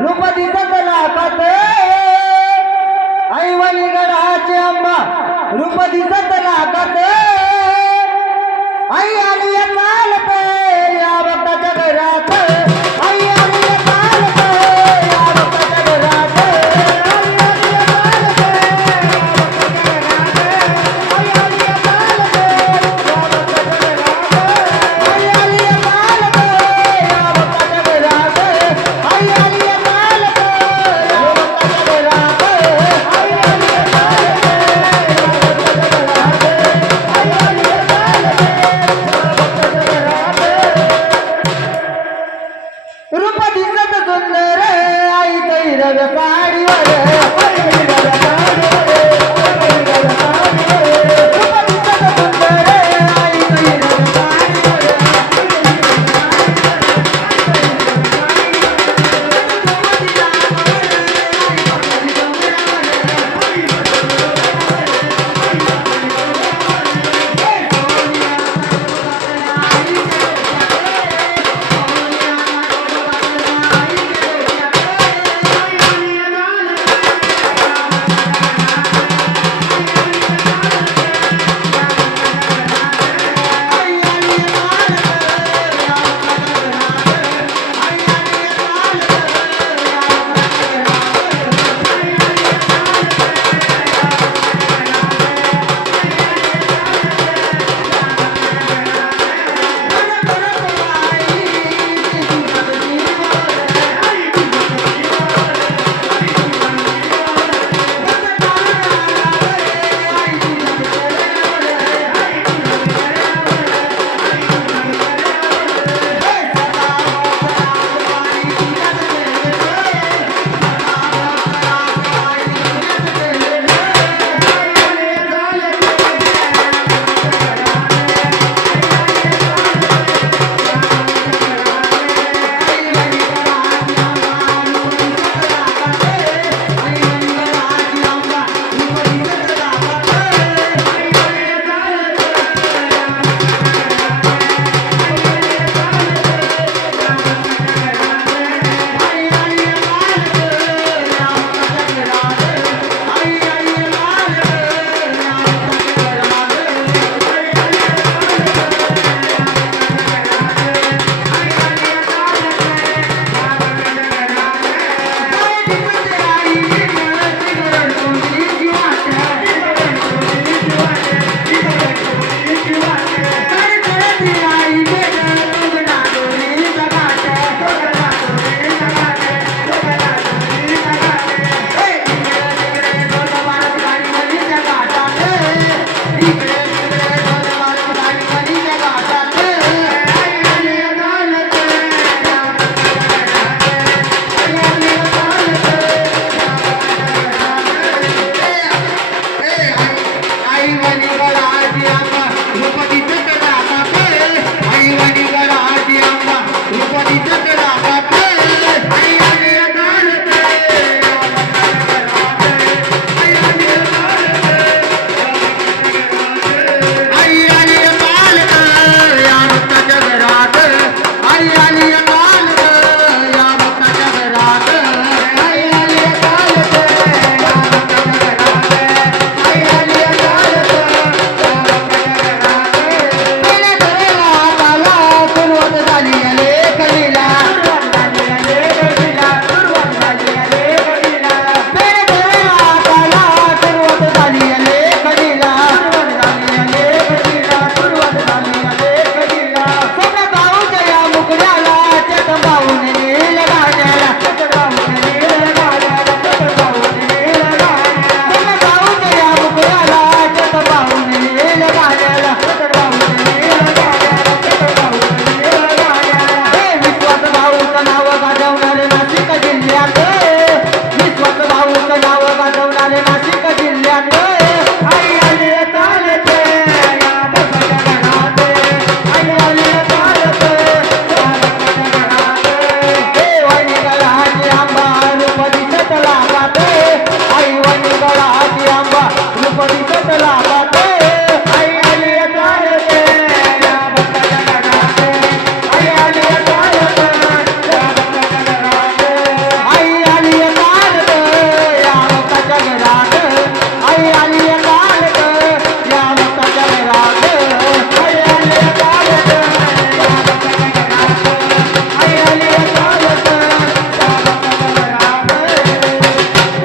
रूप दिसत लाखात ऐवली गडाचे आंबा रूप दिसत लाखात ஆகி